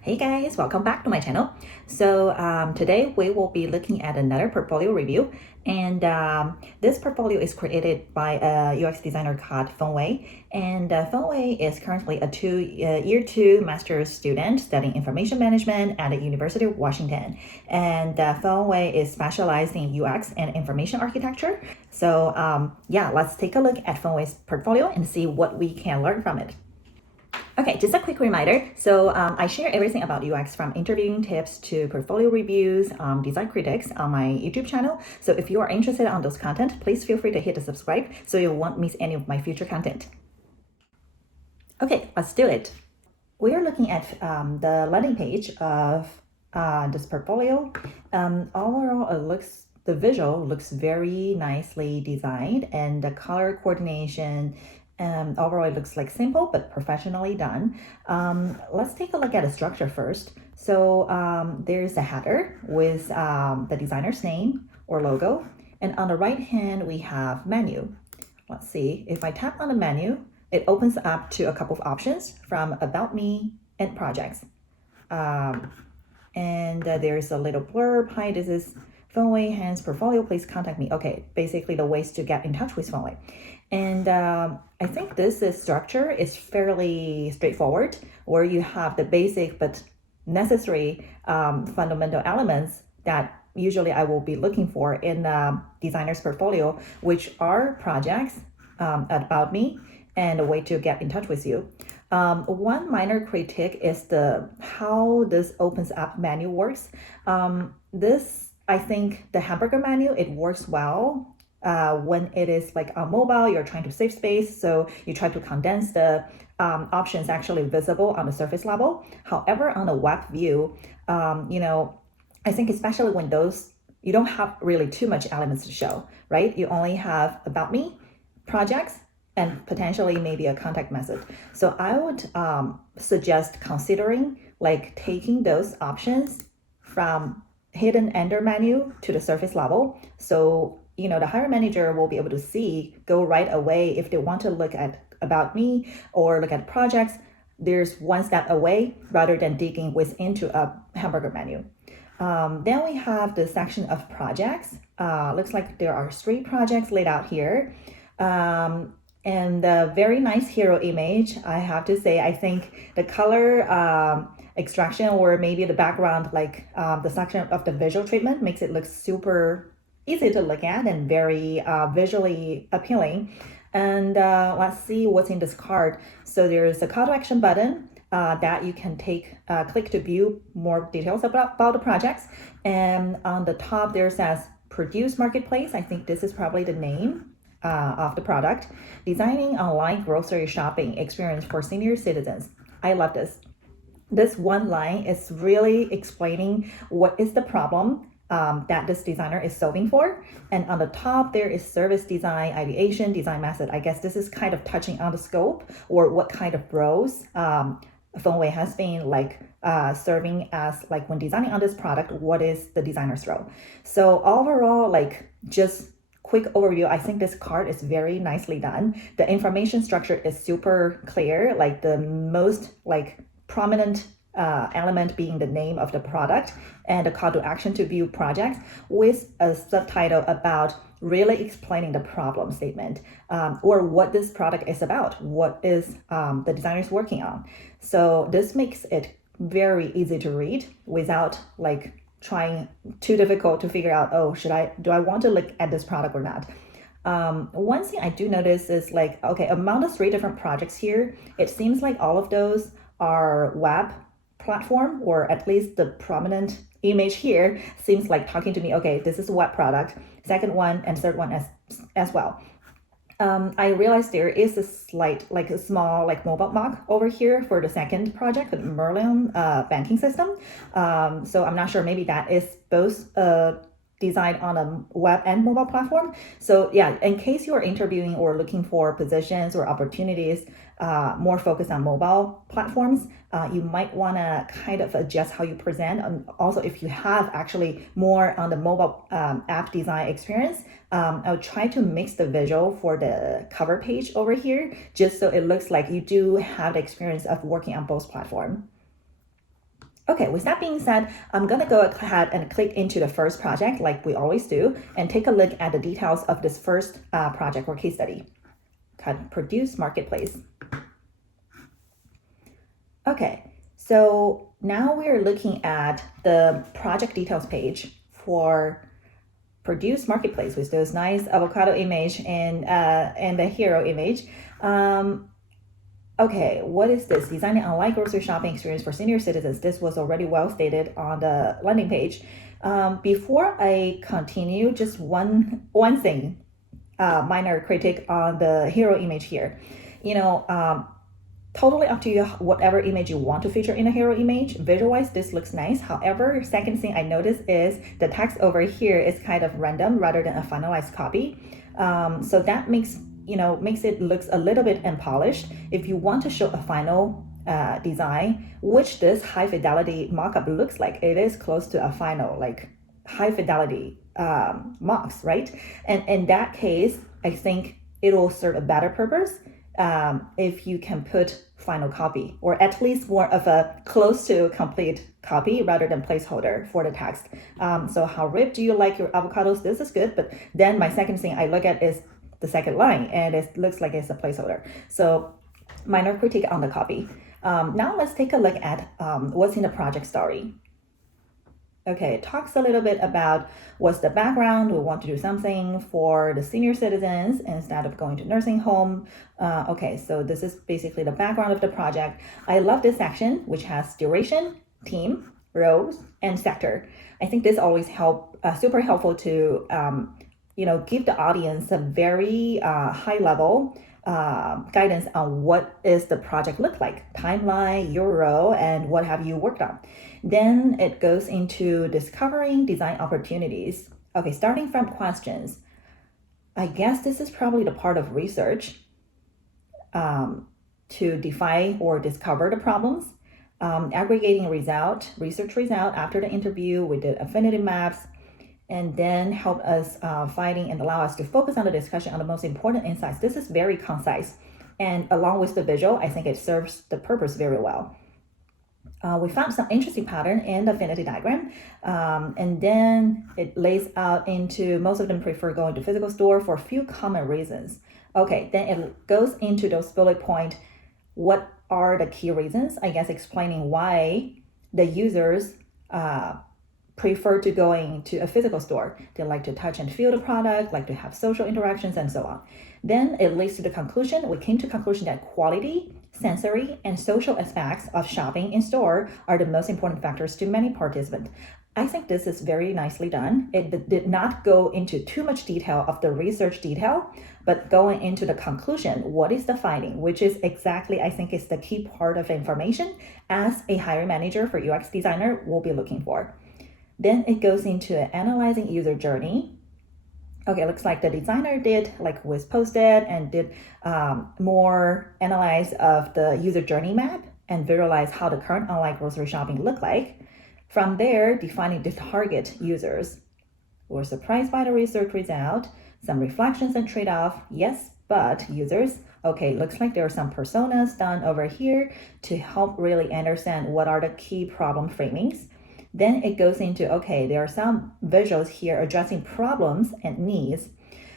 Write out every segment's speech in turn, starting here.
Hey guys, welcome back to my channel. Today we will be looking at another portfolio review, and this portfolio is created by a UX designer called Fengwei. And Fengwei is currently a year two master's student studying information management at the University of Washington. And Fengwei is specialized in UX and information architecture. Yeah, let's take a look at Fengwei's portfolio and see what we can learn from it. Okay, just a quick reminder. I share everything about UX from interviewing tips to portfolio reviews, design critiques on my YouTube channel. So if you are interested on those content, please feel free to hit the subscribe so you won't miss any of my future content. Okay, let's do it. We are looking at the landing page of this portfolio. Overall, the visual looks very nicely designed, and the color coordination overall it looks like simple but professionally done. Let's take a look at the structure first. There's a header with the designer's name or logo, and on the right hand we have menu. Let's see, if I tap on the menu, it opens up to a couple of options from About Me and Projects. There's a little blurb. Hi, this is Fengwei, hence portfolio, please contact me. Okay, basically the ways to get in touch with Fengwei. And I think this structure is fairly straightforward, where you have the basic but necessary fundamental elements that usually I will be looking for in a designer's portfolio, which are projects, about me, and a way to get in touch with you. One minor critique is how this opens up menu works. I think the hamburger menu, it works well when it is like on mobile, you're trying to save space, so you try to condense the options actually visible on the surface level. However, on the web view, I think especially when you don't have really too much elements to show, right? You only have About Me, projects, and potentially maybe a contact message. So I would suggest considering like taking those options from hidden under menu to the surface level. So, the hiring manager will be able to go right away if they want to look at About Me or look at projects. There's one step away rather than digging into a hamburger menu. Then we have the section of projects. Looks like there are 3 projects laid out here. And a very nice hero image, I have to say. I think the color extraction or maybe the background, like the section of the visual treatment, makes it look super easy to look at and very visually appealing. And let's see what's in this card. So there's a call to action button that you can click to view more details about the projects. And on the top there says Produce Marketplace. I think this is probably the name of the product. Designing online grocery shopping experience for senior citizens. I love this. This one line is really explaining what is the problem that this designer is solving for. And on the top, there is service design, ideation, design method. I guess this is kind of touching on the scope or what kind of roles Fengwei has been serving as, like, when designing on this product, what is the designer's role. So overall, just quick overview, I think this card is very nicely done. The information structure is super clear, like the most prominent element being the name of the product and a call to action to view projects with a subtitle about really explaining the problem statement or what this product is about, what is the designer is working on. So this makes it very easy to read without trying too difficult to figure out, do I want to look at this product or not. One thing I do notice is among the 3 different projects here, it seems like all of those are web platform, or at least the prominent image here seems like talking to me, okay, this is a web product, second one and third one as well. I realized there is a small mobile mock over here for the second project, the Merlin banking system. So I'm not sure, maybe that is both designed on a web and mobile platform. So yeah, in case you are interviewing or looking for positions or opportunities more focused on mobile platforms, you might want to kind of adjust how you present. And also, if you have actually more on the mobile app design experience, I'll try to mix the visual for the cover page over here, just so it looks like you do have the experience of working on both platforms. Okay, with that being said, I'm gonna go ahead and click into the first project like we always do and take a look at the details of this first project or case study. Produce marketplace. Okay, so now we're looking at the project details page for Produce marketplace with those nice avocado image and the hero image. Okay, what is this? Designing online grocery shopping experience for senior citizens. This was already well stated on the landing page. Before I continue, just one thing, minor critic on the hero image here. Totally up to you whatever image you want to feature in a hero image. Visualize this looks nice. However, second thing I noticed is the text over here is kind of random rather than a finalized copy. So that makes it looks a little bit unpolished. If you want to show a final design, which this high fidelity mockup looks like, it is close to a final like high fidelity mocks, right? And in that case, I think it will serve a better purpose if you can put final copy or at least more of a close to complete copy rather than placeholder for the text. So how ripped do you like your avocados? This is good, but then my second thing I look at is the second line and it looks like it's a placeholder. So minor critique on the copy. Now let's take a look at what's in the project story. Okay, it talks a little bit about what's the background. We want to do something for the senior citizens instead of going to nursing home. Okay, so this is basically the background of the project. I love this section, which has duration, team, roles, and sector. I think this always super helpful to give the audience a very high level guidance on what is the project look like, timeline, your role, and what have you worked on. Then it goes into discovering design opportunities. Okay, starting from questions. I guess this is probably the part of research to define or discover the problems. Aggregating research result after the interview, we did affinity maps, and then help us finding and allow us to focus on the discussion on the most important insights. This is very concise. And along with the visual, I think it serves the purpose very well. We found some interesting pattern in the affinity diagram. And then it lays out into most of them prefer going to physical store for a few common reasons. Okay, then it goes into those bullet point. What are the key reasons? I guess explaining why the users prefer to going to a physical store. They like to touch and feel the product, like to have social interactions, and so on. Then it leads to the conclusion. We came to the conclusion that quality, sensory, and social aspects of shopping in store are the most important factors to many participants. I think this is very nicely done. It did not go into too much detail of the research detail, but going into the conclusion, what is the finding, which is exactly, I think, is the key part of information as a hiring manager for UX designer will be looking for. Then it goes into analyzing user journey. Okay, looks like the designer did, like was posted and did more analyze of the user journey map and visualize how the current online grocery shopping look like. From there, defining the target users. We're surprised by the research result, some reflections and trade-off, yes, but users. Okay, looks like there are some personas done over here to help really understand what are the key problem framings. Then it goes into, okay, there are some visuals here addressing problems and needs.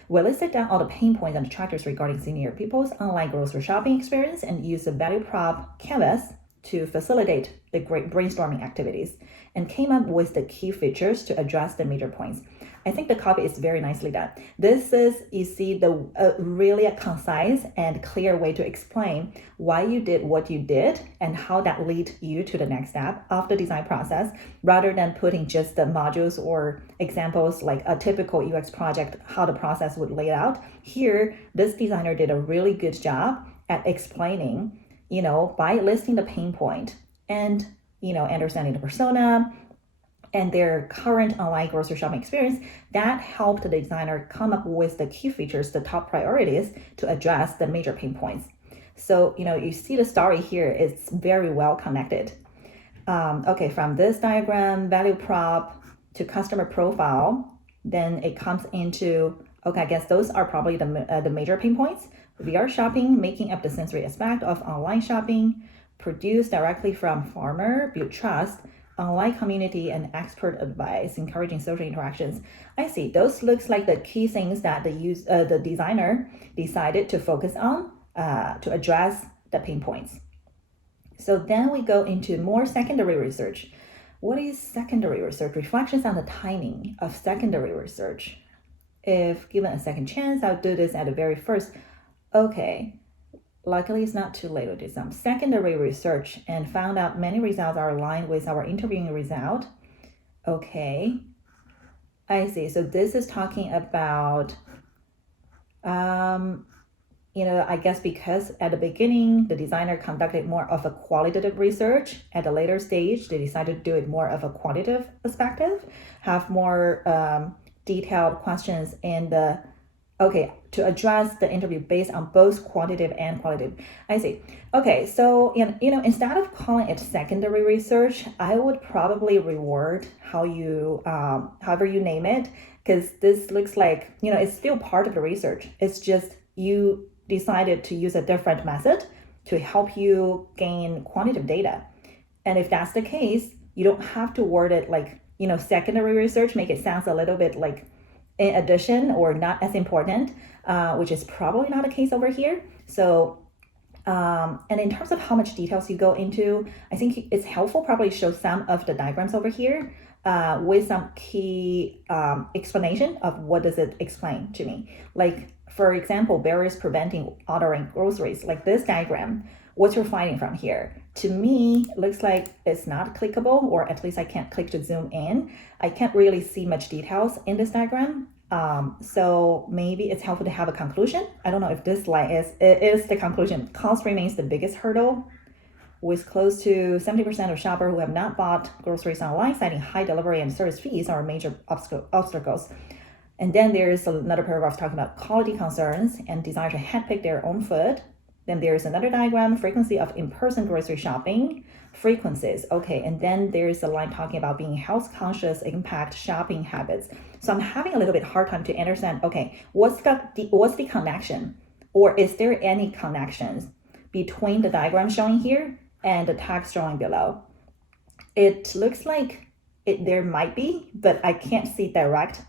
We listed down all the pain points and detractors regarding senior people's online grocery shopping experience and use the value prop canvas to facilitate the great brainstorming activities and came up with the key features to address the major points. I think the copy is very nicely done. This is, you see, the really a concise and clear way to explain why you did what you did and how that lead you to the next step of the design process, rather than putting just the modules or examples like a typical UX project, how the process would lay out. Here, this designer did a really good job at explaining, by listing the pain point and, understanding the persona and their current online grocery shopping experience. That helped the designer come up with the key features, the top priorities to address the major pain points. So, you see the story here is very well connected. Okay, from this diagram, value prop to customer profile, then it comes into, okay, I guess those are probably the major pain points. VR shopping, making up the sensory aspect of online shopping, produced directly from farmer, build trust. online community and expert advice, encouraging social interactions. I see. Those looks like the key things that the designer decided to focus on to address the pain points. So then we go into more secondary research. What is secondary research? Reflections on the timing of secondary research. If given a second chance, I'll do this at the very first. Okay, luckily it's not too late to do some secondary research and found out many results are aligned with our interviewing result. Okay, I see. So this is talking about I guess because at the beginning, the designer conducted more of a qualitative research. At the later stage, they decided to do it more of a quantitative perspective, have more detailed questions to address the interview based on both quantitative and qualitative. I see. Okay, so instead of calling it secondary research, I would probably reward how you however you name it, because this looks like it's still part of the research. It's just you decided to use a different method to help you gain quantitative data. And if that's the case, you don't have to word it like, secondary research, make it sound a little bit like in addition or not as important, which is probably not the case over here. So, and in terms of how much details you go into, I think it's helpful probably show some of the diagrams over here with some key explanation of what does it explain to me. Like, for example, barriers preventing ordering groceries, like this diagram, what you're finding from here. To me, looks like it's not clickable, or at least I can't click to zoom in. I can't really see much details in this diagram. So maybe it's helpful to have a conclusion. I don't know if this slide is the conclusion. Cost remains the biggest hurdle, with close to 70% of shoppers who have not bought groceries online, citing high delivery and service fees are major obstacles. And then there's another paragraph talking about quality concerns and desire to handpick their own food. Then there's another diagram, frequency of in-person grocery shopping, frequencies. Okay, and then there's a line talking about being health conscious impact shopping habits. So I'm having a little bit hard time to understand, okay, what's the connection? Or is there any connections between the diagram showing here and the text showing below? It looks like there might be, but I can't see direct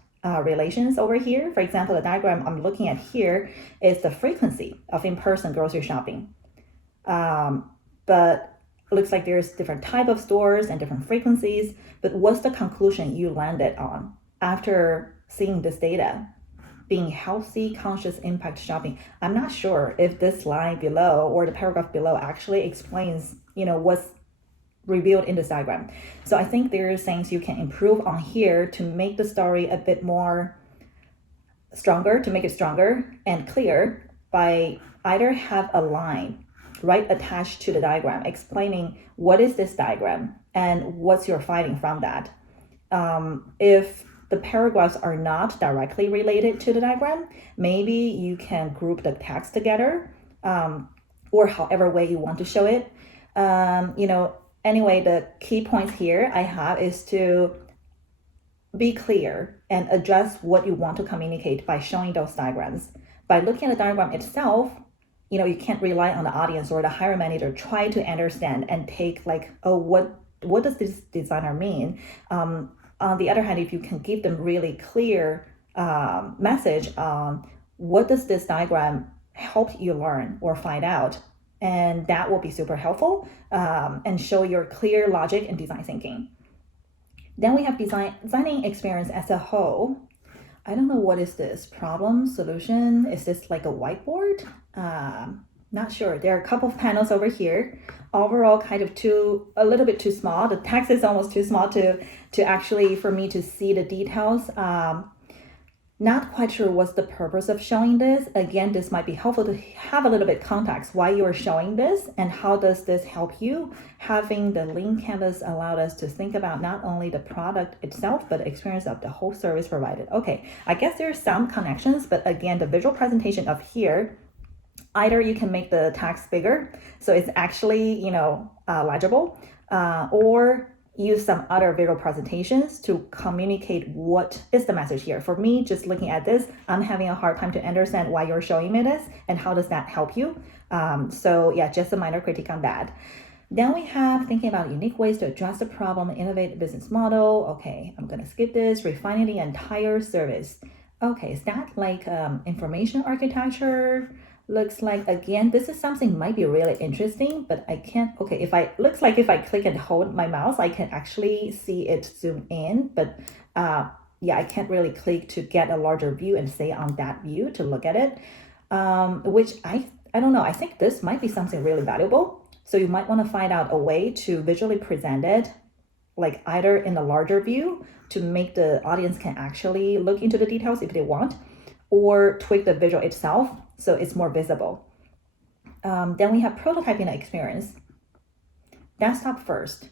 relations over here. For example, the diagram I'm looking at here is the frequency of in-person grocery shopping. But it looks like there's different type of stores and different frequencies, but what's the conclusion you landed on after seeing this data? Being healthy, conscious impact shopping. I'm not sure if this line below or the paragraph below actually explains, what's revealed in this diagram. So I think there are things you can improve on here to make the story a bit more stronger, to make it stronger and clear by either have a line right attached to the diagram explaining what is this diagram and what's your finding from that. If the paragraphs are not directly related to the diagram, maybe you can group the text together, or however way you want to show it. Anyway, the key points here I have is to be clear and address what you want to communicate by showing those diagrams. By looking at the diagram itself, you can't rely on the audience or the hiring manager try to understand and take like, oh, what does this designer mean? On the other hand, if you can give them really clear message on what does this diagram help you learn or find out, and that will be super helpful and show your clear logic and design thinking. Then we have designing experience as a whole. I don't know, what is this? Problem, solution? Is this like a whiteboard? Not sure. There are a couple of panels over here. Overall, kind of a little bit too small. The text is almost too small to actually for me to see the details. Not quite sure what's the purpose of showing this. Again, this might be helpful to have a little bit context why you are showing this and how does this help you. Having the lean canvas allowed us to think about not only the product itself, but the experience of the whole service provided. Okay, I guess there's some connections, but again, the visual presentation of here, either you can make the text bigger so it's actually, legible, or use some other visual presentations to communicate what is the message here. For me, just looking at this, I'm having a hard time to understand why you're showing me this and how does that help you. So yeah, just a minor critique on that. Then we have thinking about unique ways to address the problem, innovate the business model. Okay, I'm gonna skip this. Refining the entire service. Okay, is that like information architecture? Looks like, again, this is something might be really interesting, but I can't. Okay, looks like if I click and hold my mouse, I can actually see it zoom in, but yeah, I can't really click to get a larger view and stay on that view to look at it. Which I don't know. I think this might be something really valuable. So you might want to find out a way to visually present it, like either in a larger view to make the audience can actually look into the details if they want, or tweak the visual itself so it's more visible. Then we have prototyping experience. Desktop first.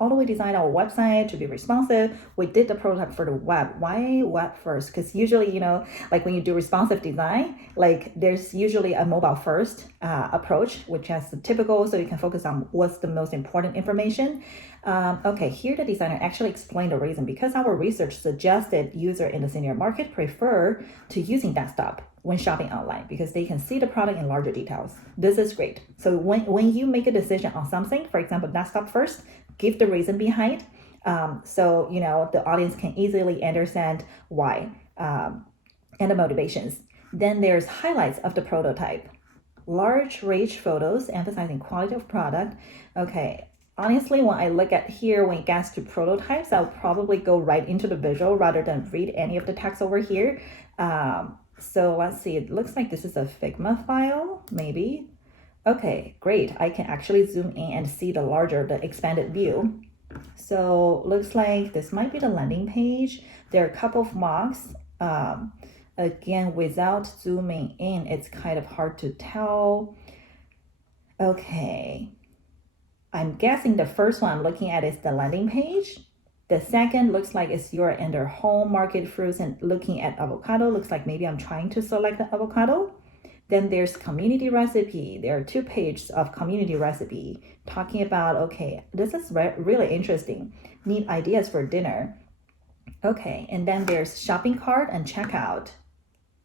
Although we designed our website to be responsive, we did the prototype for the web. Why web first? Because usually, like when you do responsive design, like there's usually a mobile first approach, which has the typical, so you can focus on what's the most important information. Okay, here the designer actually explained the reason. Because our research suggested user in the senior market prefer to using desktop when shopping online because they can see the product in larger details. This is great. So when you make a decision on something, for example, desktop first, give the reason behind, so the audience can easily understand why and the motivations. Then there's highlights of the prototype. Large, rich photos emphasizing quality of product. Okay, honestly, when I look at here, when it gets to prototypes, I'll probably go right into the visual rather than read any of the text over here. So let's see, it looks like this is a Figma file, maybe. Okay, great. I can actually zoom in and see the expanded view. So looks like this might be the landing page. There are a couple of mocks. Again, without zooming in, it's kind of hard to tell. Okay, I'm guessing the first one I'm looking at is the landing page. The second looks like it's you're under home, market, fruits, and looking at avocado. Looks like maybe I'm trying to select the avocado. Then there's community recipe. There are 2 pages of community recipe talking about, okay, this is really interesting. Need ideas for dinner. Okay, and then there's shopping cart and checkout.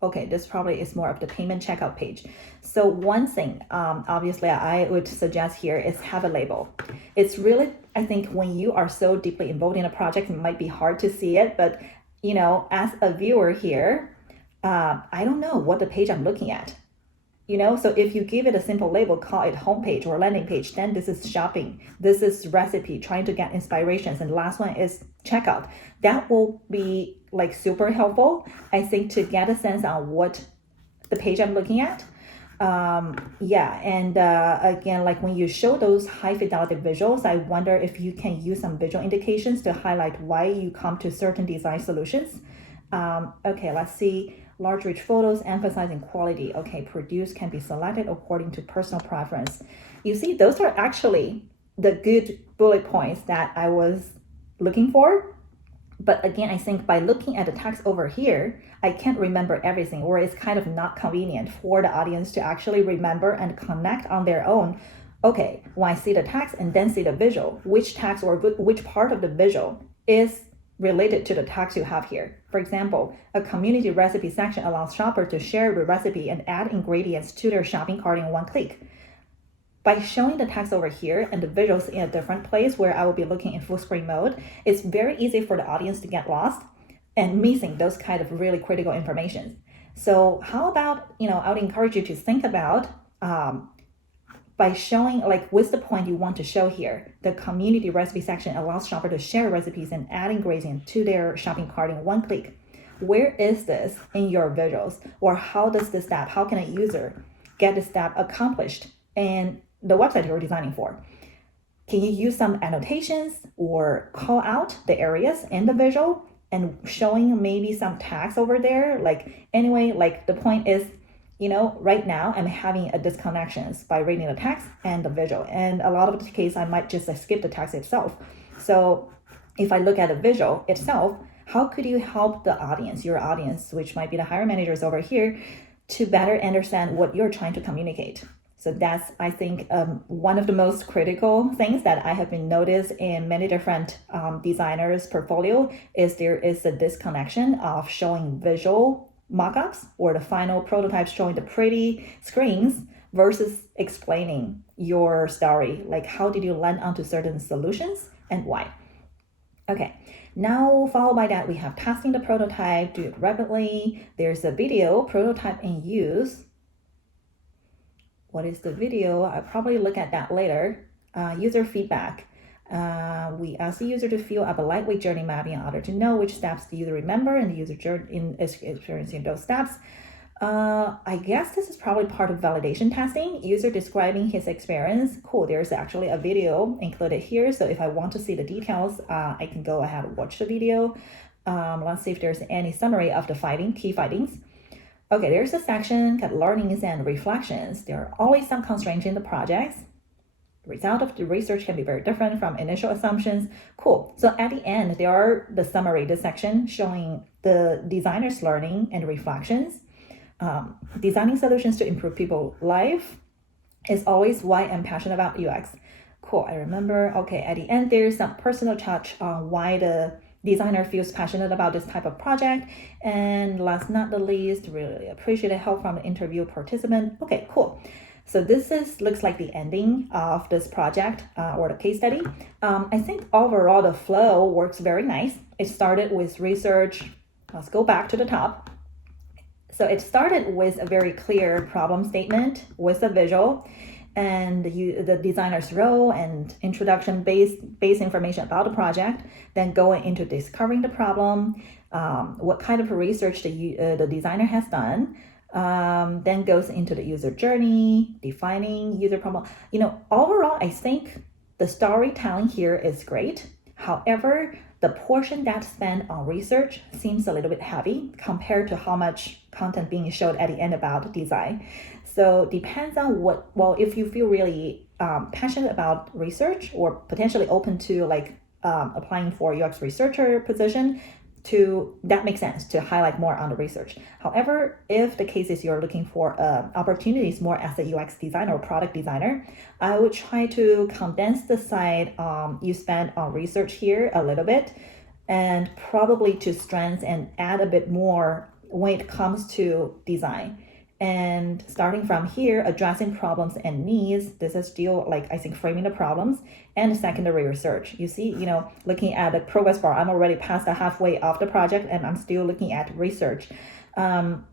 Okay, this probably is more of the payment checkout page. So one thing, obviously, I would suggest here is have a label. It's really, I think, when you are so deeply involved in a project, it might be hard to see it, but as a viewer here, I don't know what the page I'm looking at. So if you give it a simple label, call it homepage or landing page, then this is shopping, this is recipe, trying to get inspirations, and the last one is checkout. That will be like super helpful, I think, to get a sense on what the page I'm looking at. Yeah, and again, like when you show those high fidelity visuals, I wonder if you can use some visual indications to highlight why you come to certain design solutions. Okay, let's see. Large rich photos emphasizing quality. Okay, produce can be selected according to personal preference. You see, those are actually the good bullet points that I was looking for. But again, I think by looking at the text over here, I can't remember everything, or it's kind of not convenient for the audience to actually remember and connect on their own. Okay, when I see the text and then see the visual, which text or which part of the visual is related to the text you have here. For example, a community recipe section allows shoppers to share the recipe and add ingredients to their shopping cart in one click. By showing the text over here and the visuals in a different place where I will be looking in full screen mode, it's very easy for the audience to get lost and missing those kind of really critical information. So how about, I would encourage you to think about by showing, like, what's the point you want to show here? The community recipe section allows shoppers to share recipes and add ingredients to their shopping cart in one click. Where is this in your visuals? Or how does this step, how can a user get this step accomplished in the website you're designing for? Can you use some annotations or call out the areas in the visual and showing maybe some tags over there? Like, anyway, like the point is, right now I'm having a disconnections by reading the text and the visual. And a lot of the case, I might just skip the text itself. So if I look at the visual itself, how could you help the audience, your audience, which might be the hiring managers over here, to better understand what you're trying to communicate? So that's, I think, one of the most critical things that I have been noticed in many different designers' portfolio is there is a disconnection of showing visual mockups or the final prototypes showing the pretty screens, versus explaining your story, like how did you land onto certain solutions and why. Okay, now followed by that, we have testing the prototype, do it rapidly. There's a video, prototype in use. What is the video? I'll probably look at that later. User feedback. We ask the user to fill up a lightweight journey map in order to know which steps the user remember and the user journey is experiencing those steps. I guess this is probably part of validation testing, user describing his experience. Cool, there's actually a video included here. So if I want to see the details, I can go ahead and watch the video. Let's see if there's any summary of the key findings. Okay, there's a section called learnings and reflections. There are always some constraints in the projects. The result of the research can be very different from initial assumptions. Cool. So at the end, there are the summary, the section showing the designer's learning and reflections. Designing solutions to improve people's life is always why I'm passionate about UX. Cool, I remember. Okay, at the end, there's some personal touch on why the designer feels passionate about this type of project. And last but not the least, really appreciate help from the interview participant. Okay, cool. So this looks like the ending of this project or the case study. I think overall the flow works very nice. It started with research. Let's go back to the top. So it started with a very clear problem statement with a visual and the designer's role and introduction base information about the project, then going into discovering the problem, what kind of research the designer has done, then goes into the user journey, defining user problem. Overall, I think the storytelling here is great. However, the portion that's spent on research seems a little bit heavy compared to how much content being showed at the end about design. So depends on if you feel really passionate about research or potentially open to applying for UX researcher position, that makes sense to highlight more on the research. However, if the case is you're looking for opportunities more as a UX designer or product designer, I would try to condense the side you spend on research here a little bit, and probably to strengths and add a bit more when it comes to design. And starting from here, addressing problems and needs, this is still I think framing the problems and secondary research. You see, looking at the progress bar, I'm already past the halfway of the project and I'm still looking at research. And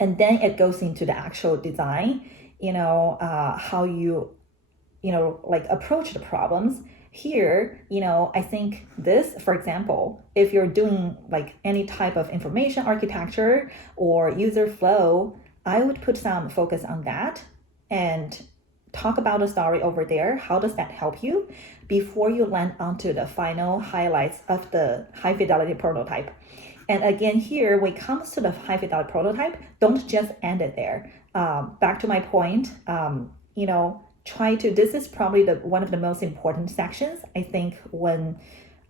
then it goes into the actual design, how you, approach the problems. Here, I think this, for example, if you're doing any type of information architecture or user flow, I would put some focus on that and talk about the story over there. How does that help you before you land onto the final highlights of the high fidelity prototype? And again, here, when it comes to the high fidelity prototype, don't just end it there. Back to my point, this is probably one of the most important sections, I think, when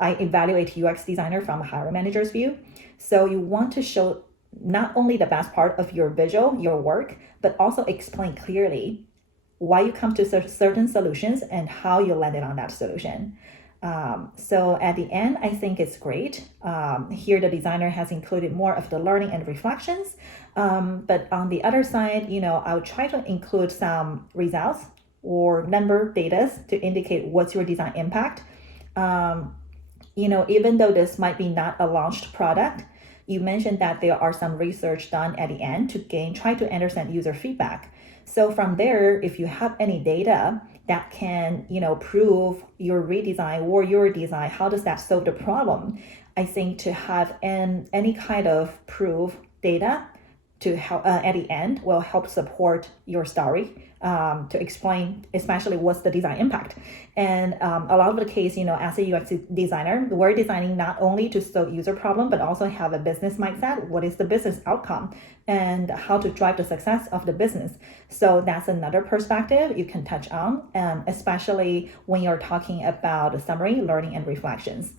I evaluate UX designer from a hiring manager's view. So you want to show not only the best part of your visual, your work, but also explain clearly why you come to certain solutions and how you landed on that solution. So at the end, I think it's great. Here, the designer has included more of the learning and reflections. But on the other side, I would try to include some results or number data to indicate what's your design impact. Even though this might be not a launched product, you mentioned that there are some research done at the end to try to understand user feedback. So from there, if you have any data that can, prove your redesign or your design, how does that solve the problem? I think to have any kind of proof data to help at the end will help support your story, to explain especially what's the design impact. And a lot of the case, as a UX designer, we're designing not only to solve user problem, but also have a business mindset. What is the business outcome and how to drive the success of the business? So that's another perspective you can touch on, especially when you're talking about the summary, learning, and reflections.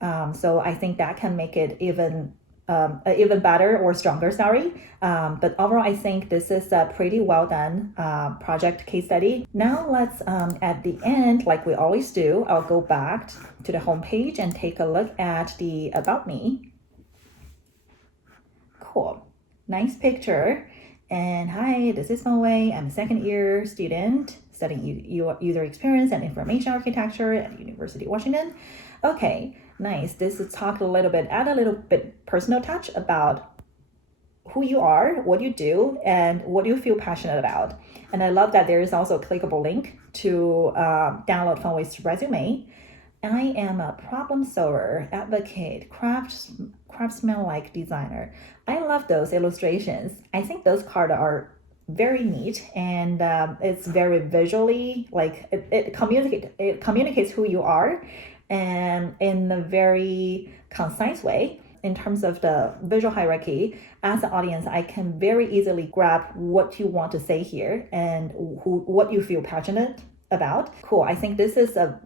So I think that can make it even better or stronger story. But overall, I think this is a pretty well done project case study. Now let's, at the end, like we always do, I'll go back to the homepage and take a look at the About Me. Cool. Nice picture. And hi, this is Wei. I'm a second year student studying user experience and information architecture at University of Washington. Okay, nice. This is talk add a little bit personal touch about who you are, what you do, and what you feel passionate about. And I love that there is also a clickable link to download Fenway's resume. I am a problem solver, advocate, craftsman-like designer. I love those illustrations. I think those cards are very neat, and it's very visually like it communicates who you are, and in a very concise way. In terms of the visual hierarchy, as an audience, I can very easily grab what you want to say here and what you feel passionate about. Cool. I think this is a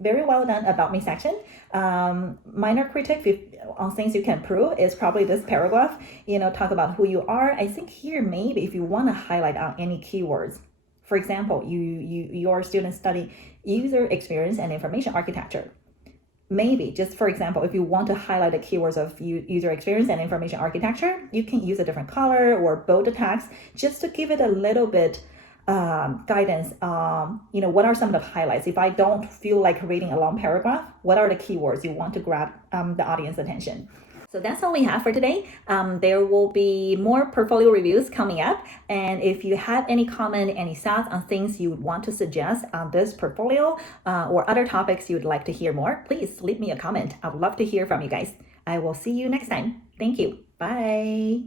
very well done about me section. Minor critique on things you can improve is probably this paragraph. Talk about who you are. I think here maybe if you want to highlight on any keywords. For example, your students study user experience and information architecture. Maybe just for example, if you want to highlight the keywords of user experience and information architecture, you can use a different color or bold the text just to give it a little bit guidance. What are some of the highlights? If I don't feel like reading a long paragraph, what are the keywords you want to grab the audience attention? So that's all we have for today. There will be more portfolio reviews coming up. And if you have any comment, any thoughts on things you would want to suggest on this portfolio or other topics you would like to hear more, please leave me a comment. I would love to hear from you guys. I will see you next time. Thank you. Bye.